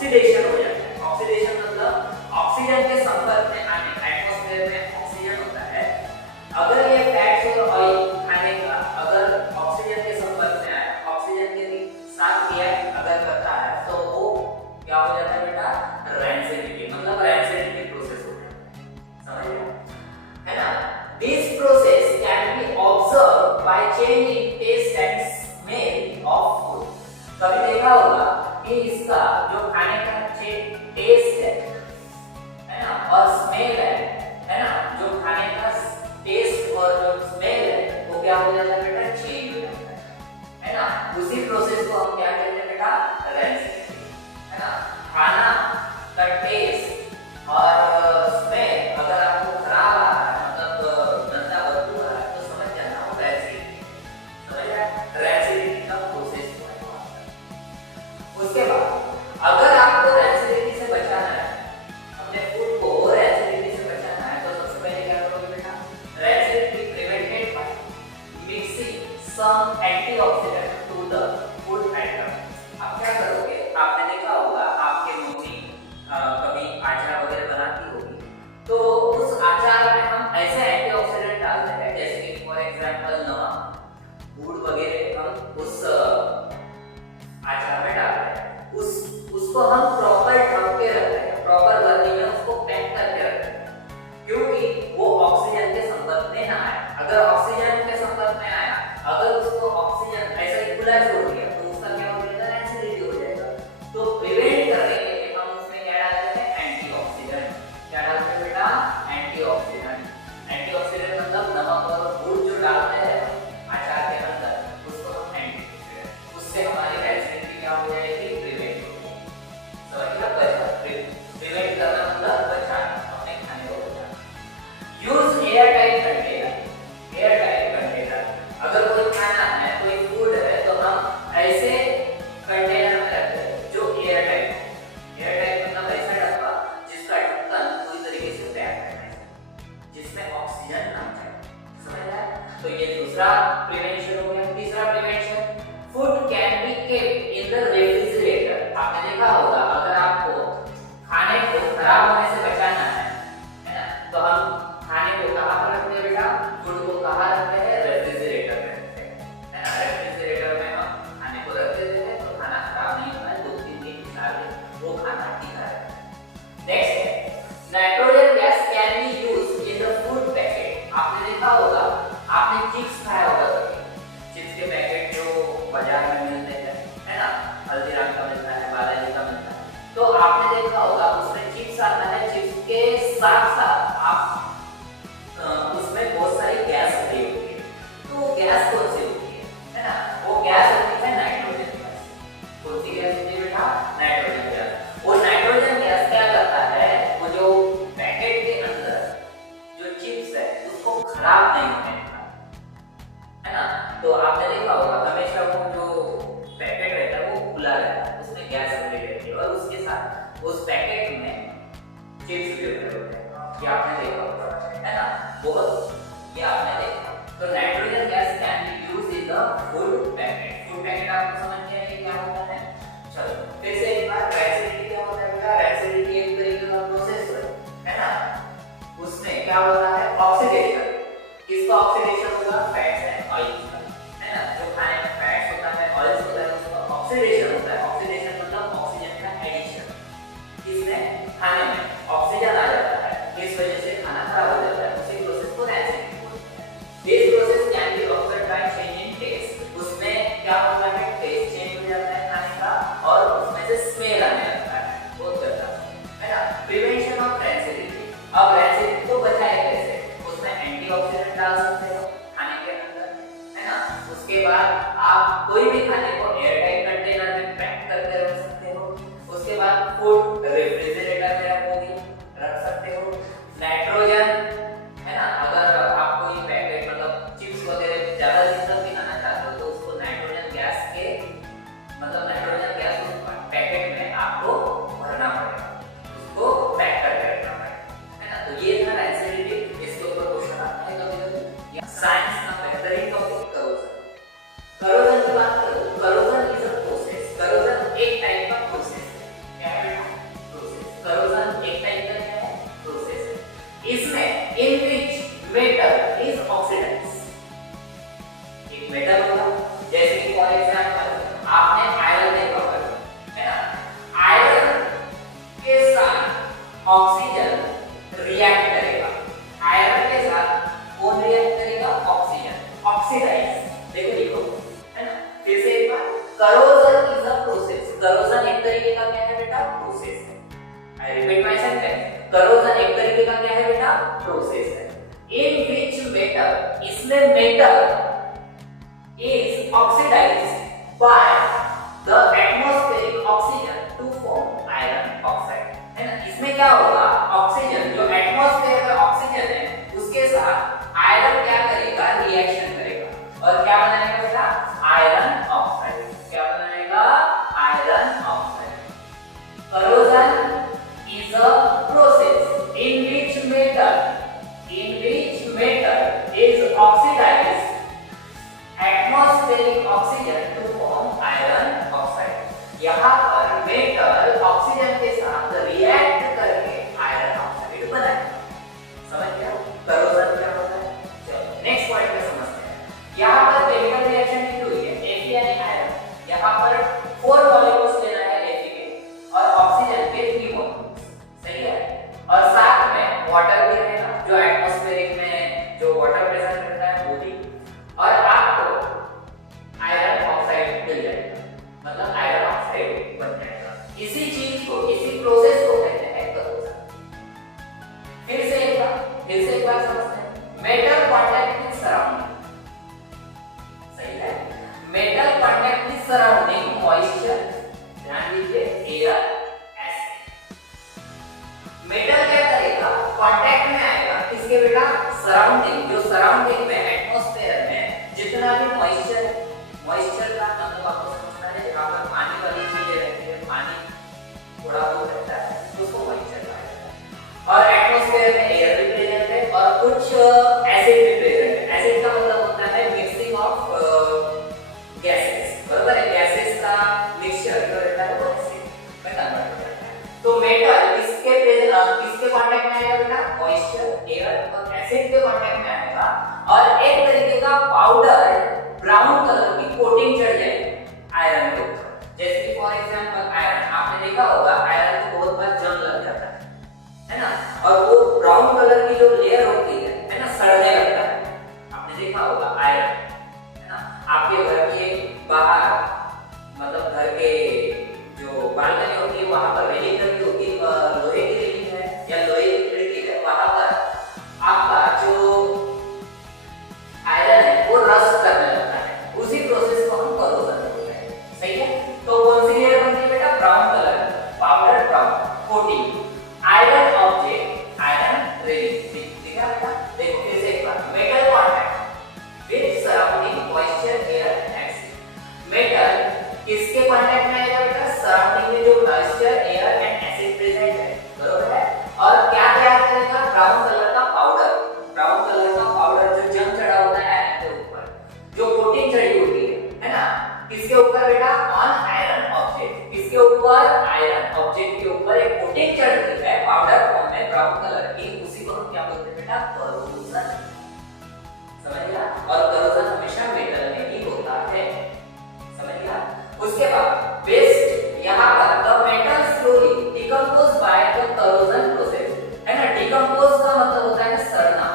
Oxidation हो जाता है। ऑक्सीडेशन मतलब ऑक्सीजन के संपर्क में आने, एटमॉस्फेयर में ऑक्सीजन होता है, अगर ये फैट्स और ऑयल खाने का अगर ऑक्सीजन के संपर्क में आया, ऑक्सीजन के साथ रिएक्ट अगर करता है तो वो क्या हो जाता है बेटा, रैंसिडिटी, मतलब रैंसिडिटी प्रोसेस हो जाता है। समझ रहे है ना? This process can be observe by changing taste and smell of food. कभी देखा होगा कि इसका जो खाने का टेस्ट है ना, और स्मेल है ना, जो खाने का टेस्ट और जो स्मेल है वो क्या हो जाता है बेटा, चेंज हो जाता है ना। उसी प्रोसेस को हम क्या कहते हैं बेटा, रैंसिडिटी, है ना। खाना का टेस्ट और स्मेल अगर आपको खराब आ रहा है, मतलब गंदा बदबू आ रहा है, तो समझ जाना वो रैंसिडिटी, समझ रहे हैं, रैंसिडिटी का प्रोसेस हुआ है। उसके बाद अगर आपको रैंसिडिटी से बचाना है, अपने फूड को रैंसिडिटी से बचाना है, तो सबसे पहले क्या करोगे बेटा, rancidity prevented by mixing some antioxidant to the food item. आप क्या करोगे, आपने देखा होगा आपके मम्मी कभी अचार वगैरह बनाती होगी, तो उस अचार में हम ऐसे एंटीऑक्सीडेंट डालते हैं जैसे कि फॉर एग्जांपल नमक, गुड़ वगैरह हम उस अचार में डालते हैं। उसको हम प्रॉपर ढक के रखते हैं, प्रॉपर वर्नी में उसको पैक करके रखते हैं, क्योंकि वो ऑक्सीजन के संपर्क में ना आए। अगर ऑक्सीजन के संपर्क में आया, अगर उसको ऑक्सीजन ऐसा ही खुला छोड़ दिया तो उसका क्या हो जाएगा, एसिडिटी हो जाएगा। तो प्रिवेंट करने के लिए हम उसमें क्या डालते हैं, एंटीऑक्सीडेंट। क्या डालते हैं बेटा, एंटीऑक्सीडेंट। एंटीऑक्सीडेंट मतलब नमक और गुड़ जो डालते हैं अचार के अंदर, उसको हम एंटीऑक्सीडेंट, उससे हमारी एसिडिटी क्या हो जाएगी, प्रिवेंट हो जाएगी। समझ गया, बचा, प्रिवेंट करना मतलब बचाना, अपने खाने को बचाना। Use air tight container. Air tight container, अगर कोई खाना है, कोई फूड है, तो हम ऐसे कंटेनर में रखते हैं जो एयर टाइट हो। एयर टाइट मतलब ऐसा डब्बा जिसका ढक्कन पूरी तरीके से पैक है, जिसमें ऑक्सीजन ना जाए। समझ आया? तो ये दूसरा प्रिवेंशन हो गया। तीसरा prevention, food can be kept in the refrigerator. आपने देखा होगा अगर आपको खाने को खराब होने से बचाना है ना, तो हम खाने को कहाँ पर रखते हैं बेटा, फूड को कहाँ रखते हैं, रेफ्रिजरेटर में रखते हैं, है ना। रेफ्रिजरेटर में हम खाने को रख देते हैं तो खाना खराब नहीं होता है, 2-3 दिन बाद वो खाना टिका रहता है। नेक्स्ट है, nitrogen gas can be used in the food packet. आपने देखा होगा, आपने चिप्स खाया होगा कभी, चिप्स के पैकेट जो बाजार में मिलते हैं, है ना, हल्दीराम का मिलता है, बालाजी का मिलता है, तो आपने देखा होगा उसमें चिप्स आता है, चिप्स के साथ साथ आप उसमें बहुत सारी गैस भरी होती है। तो वो गैस कौन सी होती है ना, वो गैस होती है नाइट्रोजन गैस। कौन सी गैस होती है बेटा, नाइट्रोजन गैस। वो नाइट्रोजन गैस क्या करता है, वो जो पैकेट के अंदर जो चिप्स है उसको खराब नहीं होने देता, है ना। तो आपने देखा होगा हमेशा वो जो पैकेट रहता है वो खुला रहता है, उसमें गैस भरी रहती है, और उसके साथ उस पैकेट में चिप्स भी भरे होते हैं। ये आपने देखा होगा, है ना, बहुत, ये आपने देखा। तो nitrogen gas can be used in the food packet. Food packet आपको समझ गया ये क्या होता है। चलो फिर से एक बार, रैंसिडिटी क्या होता है बेटा, रैंसिडिटी एक तरीके का प्रोसेस है ना, उसमें क्या होता है, ऑक्सीडेशन। किसका ऑक्सीडेशन होगा, फैट्स एंड ऑयल्स का, है ना। जो खाने में फैट्स होता है, ऑयल्स होता है, उसका ऑक्सीडेशन होता है। ऑक्सीडेशन मतलब ऑक्सीजन का एडिशन, इसमें खाने में ऑक्सीजन आ जाता है, इस वजह से खाना खराब हो जाता है। उसी प्रोसेस को रैंसिडिटी बोलते हैं। This process can be observed by changing taste. उसमें क्या होता है, टेस्ट चेंज हो जाता है खाने का, और उसमें से स्मेल आने लगता है, बहुत ज्यादा, है ना। Prevention of rancidity. अब रैंसिडिटी को बचाए कैसे, उसमें एंटीऑक्सीडेंट डाल सकते हो खाने के अंदर, है ना। उसके बाद आप कोई भी खाने को एयर टाइट कंटेनर में पैक करके रख सकते हो। उसके बाद फूड रेफ्रिजरेटर में रख सकते हो। नाइट्रोजन, है ना, अगर आप कोई पैकेट मतलब चिप्स वगैरह ज्यादा दिन तक भी खाना चाहते हो तो उसको नाइट्रोजन गैस के, मतलब नाइट्रोजन गैस उस पैकेट में आपको भरना पड़ेगा, उसको पैक करके रखना पड़ेगा, है ना। तो ये था रैंसिडिटी। इसके ऊपर क्वेश्चन आता है कभी-कभी, या साइंस का बेहतरीन टॉपिक करोजन। करोजन की बात करो, corrosion is a process. Corrosion एक टाइप का प्रोसेस है, क्या है ऑक्सीजन रिएक्ट करेगा आयरन के साथ। कौन रिएक्ट करेगा? Oxygen, oxidise. देखो लिखो, है ना? फिर से एक बार, corrosion is a process. Corrosion एक तरीके का क्या है बेटा? प्रोसेस है। I repeat my sentence, corrosion एक तरीके का क्या है बेटा? प्रोसेस है। इन विच मेटल, इसमें metal is oxidized by the atmospheric oxygen to form iron oxide, है ना? इसमें क्या होगा? ऑक्सीजन, जो एटमॉस्फेयर का ऑक्सीजन है, उसके साथ आयरन क्या करेगा? रिएक्शन करेगा और क्या बनाएगा बेटा? Iron oxide. क्या बनाएगा? Iron oxide. Corrosion is a process in which metal is oxidized atmospheric oxygen to form iron oxide। यहाँ पर मेटल ऑक्सीजन के साथ रिएक्ट करके आयरन ऑक्साइड बनाएगा। समझ गया करोजन क्या होता है? चलो नेक्स्ट पॉइंट पे समझते हैं। यहाँ पर केमिकल रिएक्शन की हुई है Fe यानी आयरन। यहाँ पर 4 मॉलिक्यूल्स लेना है Fe के और ऑक्सीजन के 3 मॉलिक्यूल्स, सही है? और साथ में वाटर भी रहेगा, जो एटमॉस्फेरिक में जो वाटर प्रेजेंट रहता है वो भी, और आपको आयरन ऑक्साइड मिल जाएगा, मतलब आयरन ऑक्साइड बन जाएगा। इसी चीज को, इसी प्रोसेस को कहते हैं करोजन। फिर से एक बार समझते हैं। मेटल कांटेक्ट विद सराउंडिंग, सही है? Metal contact with surrounding moisture, ध्यान दीजिए, एयर, एसिड। मेटल क्या करेगा? कांटेक्ट में आएगा किसके बेटा? सराउंडिंग, जो सराउंडिंग में एटमॉस्फेयर में जितना भी मॉइस्चर का मतलब आपको समझना है, जहां पर पानी वाली चीजें रहती है, पानी थोड़ा बहुत रहता है, उसको मॉइस्चर कहा जाता है। और एटमॉस्फेयर में एयर भी प्रेजेंट है और कुछ एसिड भी प्रेजेंट है। एसिड का मतलब होता है मिक्सिंग ऑफ गैसेस, बराबर है? गैसेस का मिक्सचर जो रहता है वो एसिड में कन्वर्ट हो जाता है। तो मेटल किसके कांटेक्ट में आएगा बेटा? मॉइस्चर, एयर और एसिड के कांटेक्ट में आएगा और एक तरीके का पाउडर ब्राउन कलर की कोटिंग चढ़ जाएगी आयरन के ऊपर। जैसे कि फॉर एग्जांपल आयरन, आपने देखा होगा आयरन को बहुत बार जंग लग जाता है ना? और वो ब्राउन कलर की जो लेयर होती है ना, सड़ने लगता है। आपने देखा होगा आयरन, है ना? आपके घर के बाहर, मतलब घर के जो बालकनी होती है वहां पर रेलिंग लगी होती है, लोहे की रेलिंग है या लोहे की खिड़की है, वहां पर आपका जो आयरन है वो रस्ट करने लगता है। उसी प्रोसेस को हम करोजन बोलते हैं, सही है? तो कौन सी लेयर बनती है बेटा? Brown colour, powder brown coating, iron object, iron railing. दिखा बेटा? देखो फिर से एक बार, metal contact with surrounding moisture, air, acid. Metal किसके कांटेक्ट में आएगा बेटा? सराउंडिंग में जो moisture, air and acid present है, बरोबर है? और क्या तैयार करेगा? ब्राउन कलर का पाउडर, ब्राउन कलर का पाउडर जो जंग चढ़ा होता है आयरन के ऊपर, जो कोटिंग चढ़ी होती है ना? किसके ऊपर बेटा? On iron object. किसके ऊपर? आयरन ऑब्जेक्ट के ऊपर एक कोटिंग चढ़ती है पाउडर फॉर्म में ब्राउन कलर की, उसी को हम क्या बोलते हैं बेटा? करोजन। समझ गया? और करोजन हमेशा मेटल में ही होता है, समझ गया? उसके बाद वेस्ट, यहाँ पर the metal slowly decompose by the corrosion process, है ना? डिकम्पोज का मतलब होता है सड़ना।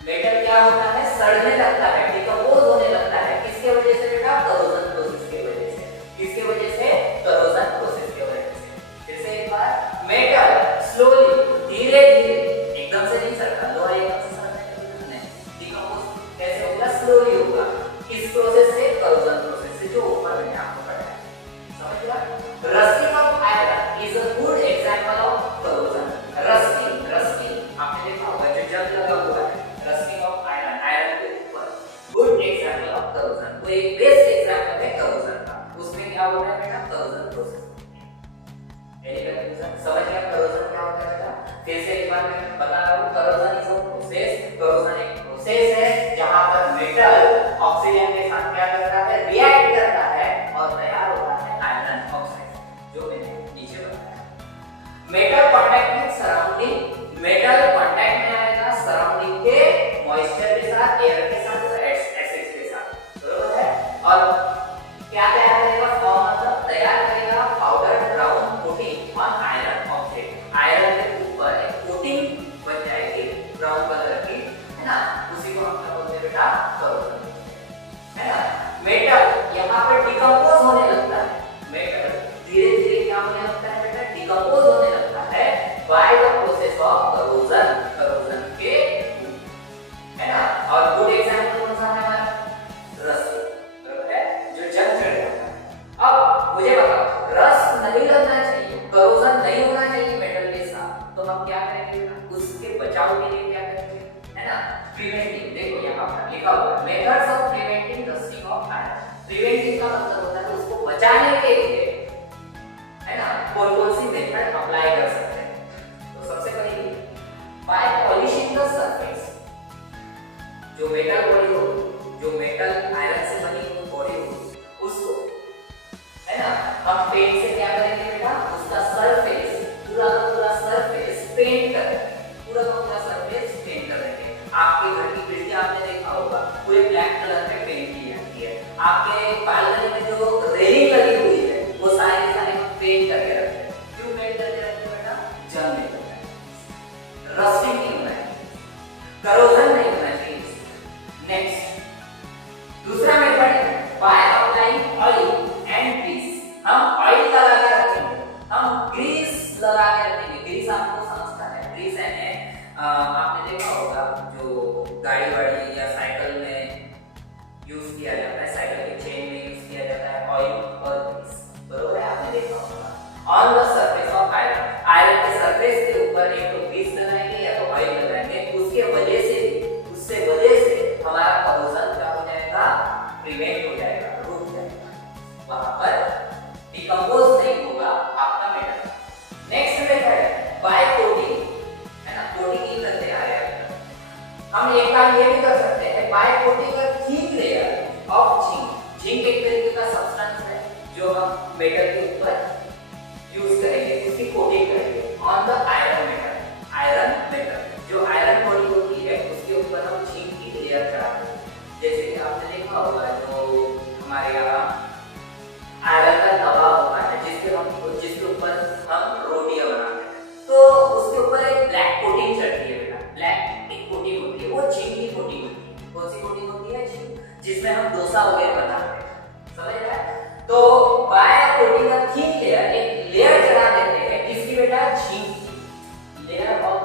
मेटल क्या होता है? सड़ने लगता है, डिकम्पोज होने लगता है। किसके वजह से बेटा? करोजन प्रोसेस की वजह से। किसके वजह से? करोजन प्रोसेस की वजह से। फिर से एक बार, मेटल स्लोली, धीरे धीरे, एकदम से नहीं सड़ता, लोहा एकदम से सड़ने लगता है, डिकम्पोज कैसे होगा? स्लोली होगा। किस प्रोसेस से? करोजन प्रोसेस से, जो ऊपर मैंने आपको बताया। समझ गया? Rusting of iron is a good example of corrosion. Rusting आपने देखा होगा, जो जंग लगा हुआ है, रस्टिंग ऑफ आयरन के ऊपर, गुड एग्जांपल ऑफ करोजन। वो एक बेस्ट एग्जांपल है करोजन का। उसमें क्या होता है बेटा? Corrosion process. समझ गया करोजन क्या होता है बेटा? फिर से एक बार मैं बता रहा हूँ, corrosion is a process. Corrosion एक प्रोसेस है जहां पर मेटल ऑक्सीजन के साथ क्या करता है? रिएक्ट करता है और तैयार होता है आयरन ऑक्साइड, जो मैंने नीचे बताया। Metal contact with surrounding, metal contact में आएगा सराउंडिंग के मॉइस्चर के साथ, एयर के साथ और एसिड के साथ, बरोबर है? और क्या तैयार करेगा? फॉर्म मतलब तैयार करेगा powder brown coating on iron object. क्या होने लगता है बेटा, डिकम्पोज होने लगता है by the process of corrosion, corrosion के थ्रू, है ना। और गुड एग्जांपल कौन सा है हमारा, रस्ट, बराबर है, जो जंग चढ़ जाता है। अब मुझे बताओ, रस्ट नहीं लगना चाहिए, करोजन नहीं होना चाहिए मेटल के साथ, तो हम क्या करेंगे, उसके बचाव के लिए क्या करेंगे, है ना, प्रिवेंटिव। देखो यहाँ पर लिखा हुआ है methods of preventing rusting of iron. Preventive का मतलब होता है उसको बचाने के लिए, है ना, कौन-कौन सी मेथड अप्लाई कर सकते हैं। तो सबसे पहली बाय पॉलिशिंग द सरफेस, जो मेटल बॉडी हो, जो मेटल आयरन से बनी हुई बॉडी हो, उसको, है ना, हम पेंट से क्या करेंगे बेटा, उसका सरफेस, पूरा का पूरा सरफेस पेंट करेंगे, पूरा का पूरा सरफेस पेंट करेंगे। आपके घर की खिड़की आपने देखा होगा पूरे ब्लैक कलर में पेंट की जाती है, आपके बालकनी में जो रेलिंग लगी हुई है वो सारे के सारे हम पेंट करके रखते हैं। क्यों पेंट करके रखते हैं बेटा, जंग नहीं होता है, रस्टिंग नहीं होना है, करोजन नहीं होना चाहिए। नेक्स्ट दूसरा मेथड है by applying oil and grease. हम ऑयल लगा के रखेंगे, हम ग्रीस लगा के रखेंगे। ग्रीस आपको समझता है, ग्रीस है आपने देखा होगा जो गाड़ी वाड़ी या साइकिल में यूज किया जाता है, साइकिल के चेन में यूज किया जाता है ऑयल और ग्रीस, बरोबर है, आपने देखा होगा। On the surface of iron, iron के सरफेस के ऊपर एक तो ग्रीस लगाएंगे या तो ऑयल लगाएंगे, उसके वजह से हमारा करोजन क्या हो जाएगा, प्रिवेंट हो जाएगा, रुक जाएगा, वहां पर डिकम्पोज नहीं होगा आपका मेटल। नेक्स्ट मेथड है बाय कोटिंग, है ना, कोटिंग ही करते आ रहे हैं हम। एक काम ये भी कर सकते हैं by coating a thick layer of zinc. Zinc एक तरीके का सब्सटेंस है जो हम मेटल के ऊपर यूज करेंगे, उसकी कोटिंग करेंगे on the iron metal. Iron metal जो आयरन बॉडी होती है उसके ऊपर हम जिंक की लेयर चढ़ाते हैं। जैसे कि आपने देखा होगा जो हमारे यहाँ आयरन का तवा होता है जिसके ऊपर हम रोटियां बनाते हैं, तो उसके ऊपर एक ब्लैक कोटिंग चढ़ती है बेटा, ब्लैक एक कोटिंग होती है, वो जिंक की कोटिंग होती है। कौन सी कोटिंग होती है, जिंक, जिसमें हम डोसा वगैरह बनाते हैं, समझ रहे हैं। तो by coating a thick layer, एक लेयर चढ़ा देते हैं किसकी बेटा, जिंक की, layer of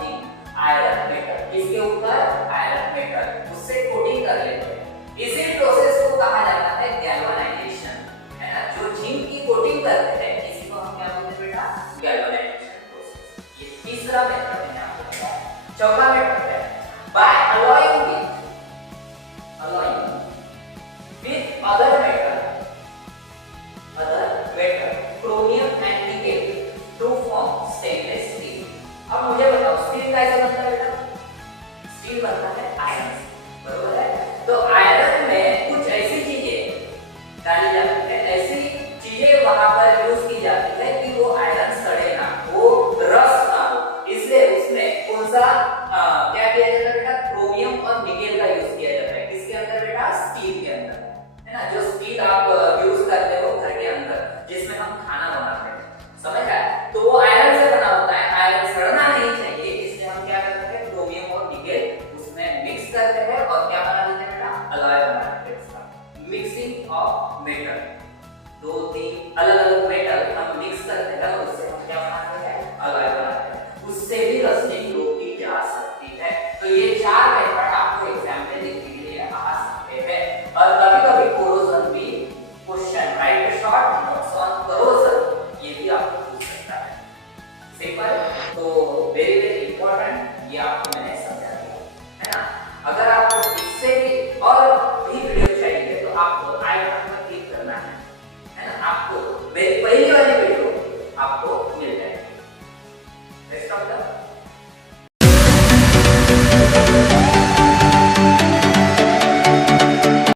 zinc iron metal, इसके ऊपर आयरन मेटल, उससे कोटिंग कर लेते हैं। इसी प्रोसेस को कहा जाता है गैल्वेनाइजेशन, है ना, जो जिंक की कोटिंग करते हैं इसी को हम क्या बोलते हैं बेटा, गैल्वेनाइजेशन प्रोसेस। ये तीसरा मेथड मैंने आपको बताया। चौथा मेथड है by alloying with other metal chromium and nickel to form stainless steel. अब मुझे बताओ स्टील कैसे बनता है बेटा, स्टील बनता है आयरन से, बरोबर है। तो आयरन में कुछ ऐसी चीजें डाली जाती है, ऐसी चीजें वहां पर यूज की जाती है कि वो आयरन सड़े ना, वो रस्ट ना हो, इसलिए उसमें कौन सा क्या किया जाता है बेटा, क्रोमियम और निकेल का यूज किया जाता है। किसके अंदर बेटा, स्टील के अंदर, है ना, जो स्टील आप यूज करते हो घर के अंदर जिसमें हम खाना बनाते हैं, समझ आया। तो वो आयरन से बना होता है, आयरन सड़ना नहीं चाहिए, इसलिए हम क्या करते हैं, क्रोमियम और निकेल उसमें मिक्स करते हैं और क्या बना देते हैं बेटा, अलॉय बना देते हैं। इसका मिक्सिंग ऑफ मेटल, दो तीन अलग अलग